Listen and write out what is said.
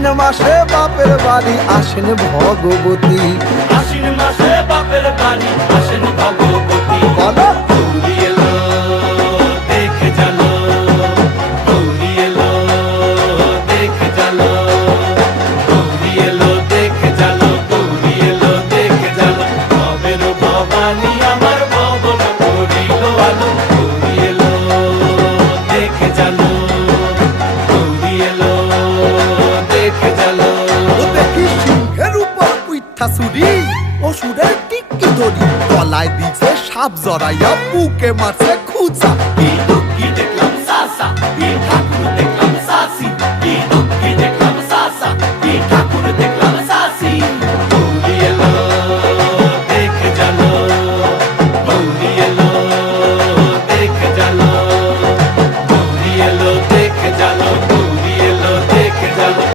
আশ্বিন মাসে বাপের বাড়ি আসেন ভগবতী। আশ্বিন মাসে বাপের বাড়ি আসেন ভগবতী। বলো গৌরী এলো দেখে জানো, গৌরী এলো দেখে জানো, গৌরী এলো দেখে জানো, গৌরী এলো দেখে জানো। ভবের ভবানী আমার ভবন করিল আলো। গৌরী এলো দেখে জানো, গৌরী এলো দেখে জানো। ও দেখি সিংহের উপর উইঠা চুরি, অসুরের টিকি ধরি গলায় দিছে সাপ জড়াইয়া বুকে মারছে খুঁচা। কিন্তু